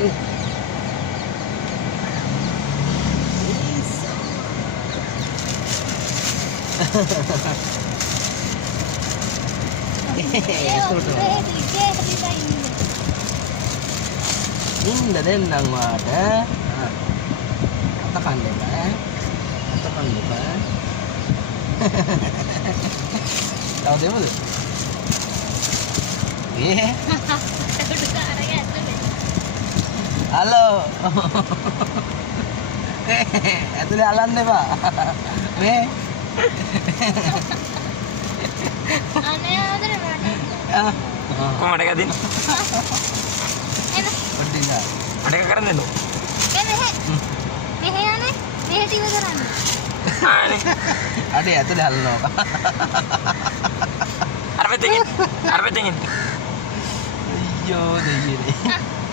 ඉන්න දෙන්නම් වාට. අත කන්න එපා. අත කන්න එපා. තව දෙමුද? හලෝ. ඇතුලේ අලන්න එපා. මේ අනේ ආදර මට. කොහමද එක දින්? එන. පොඩ්ඩින්දා. අඩේක කරන්නේ නෝ. මෙහෙ යන්නේ. මෙහෙට ඉව කරන්නේ. ආනේ. අඩේ ඇතුලේ හලනවා. අර පැත්තෙන්. අයියෝ දෙයියනේ.